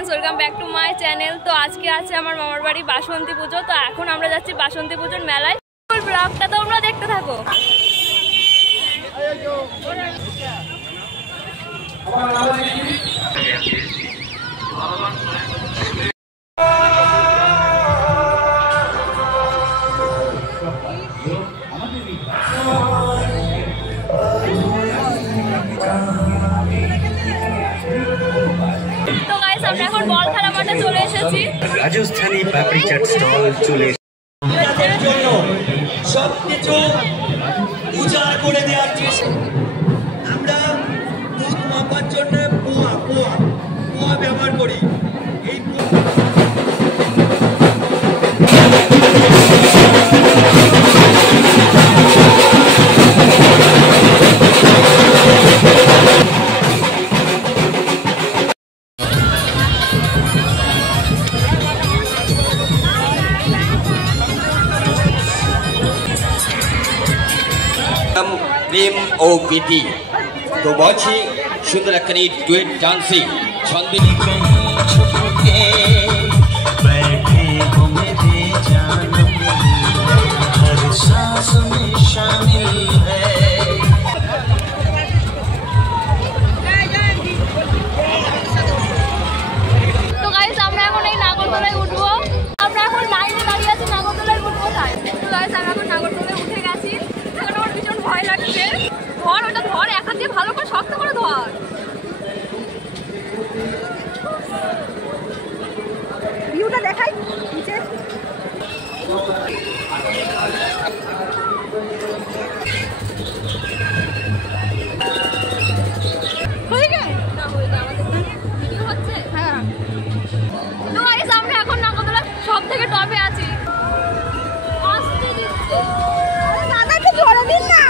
Friends welcome back to my channel. तो आज के আছে আমার মামার বাড়ি বাসন্তী পুজো। তো এখন আমরা যাচ্ছি বাসন্তী পুজোর মেলায়। ফুল ব্লগটা তোমরা দেখতে থাকো। আমরা এখন বল খেলা মাঠে চলে এসেছি। রাজস্থানী পাপড়ি চাট স্টল চলে এর জন্য সবকিছু উজাড় করে দেওয়ার চেষ্টা। আমরা দুধ মাপার জন্য পোয়া ব্যবহার করি। এই প্রেম ও প্রীতি তো বলছি সুন্দর একখানি ডুয়েট ডান্সিং ছন্দে তো গাইস আমরা এখন এই নাগরদোলায় উঠবো। আমরা এখন লাইনে দাঁড়িয়ে আছি নাগরদোলায় উঠবো তাই। তো গাইস আমরা এখন নাগরদোলায় উঠে গেছি। এখন আমার ভীষণ ভয় লাগছে। ধর ওটা ধর, এক হাত দিয়ে ভালো করে শক্ত করে ধর। ভিউটা দেখাই নিচে। হয়ে গেছে না হয়ে গেছে আমাদের ভিডিও হচ্ছে। হ্যাঁ তো গাইস আমরা এখন নাগরদোলা সব থেকে টপে আছি। আস্তে দিচ্ছে দাদা, একটু জোরে দিন না।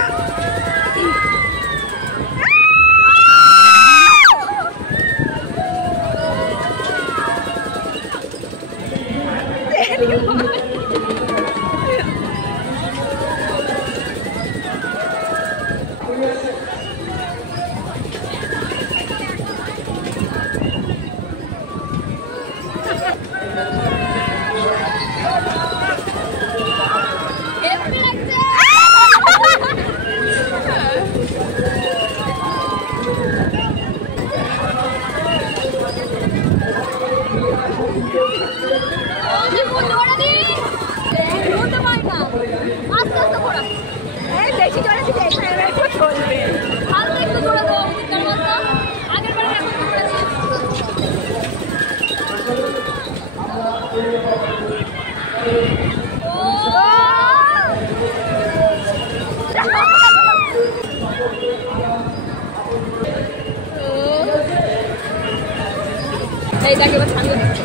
এইটাকে এবার ছাড়িয়ে দিচ্ছি।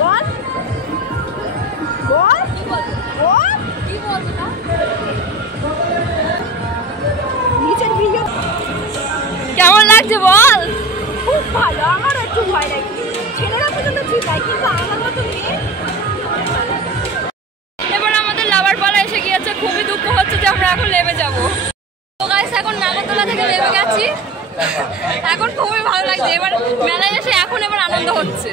বল বল কি বলবো না নিচের ভিডিও কেমন লাগছে বল? খুব ভালো। আমার একটু ভয় লাগে, ছেলেরা পর্যন্ত ঠিক হয় কিন্তু আমার মতো মেয়ে। এবার আমাদের লাভার পালা এসে গিয়েছে। খুবই দুঃখ হচ্ছে যে আমরা এখন নেমে যাবো। তো গাইস এখন নাগরদোলা থেকে নেমে গেছি। এখন খুবই ভালো লাগছে। এবার মেলায় এসে এখন এবার আনন্দ হচ্ছে।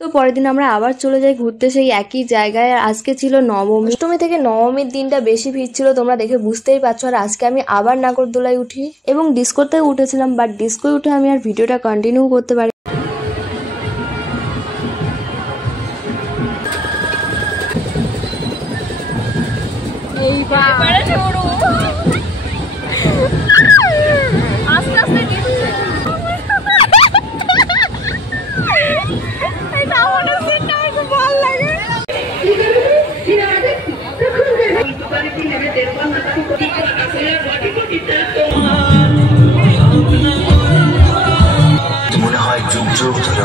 তো পরের দিন আমরা আবার চলে যাই ঘুরতে সেই একই জায়গায়। আর আজকে ছিল নবমী। অষ্টমী থেকে নবমীর দিনটা বেশি ভিড় ছিল, তোমরা দেখে বুঝতেই পারছো। আর আজকে আমি আবার নাগরদোলায় উঠি এবং ডিস্কোতেও উঠেছিলাম, বাট ডিস্কোয় উঠে আমি আর ভিডিওটা কন্টিনিউ করতে পারি। আস্তে আস্তে দিচ্ছে। ভালো লাগে।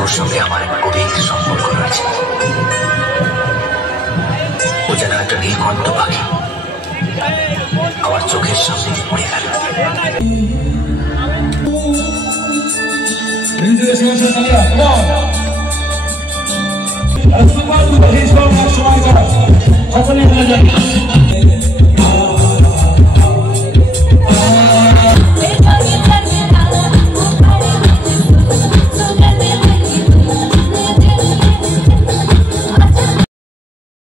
ওর সঙ্গে আমার গভীর সম্পর্ক রয়েছে। ও যেন একটা নীলকণ্ঠ পাখি, আমার চোখের সামনে উড়ে গেল। সকলে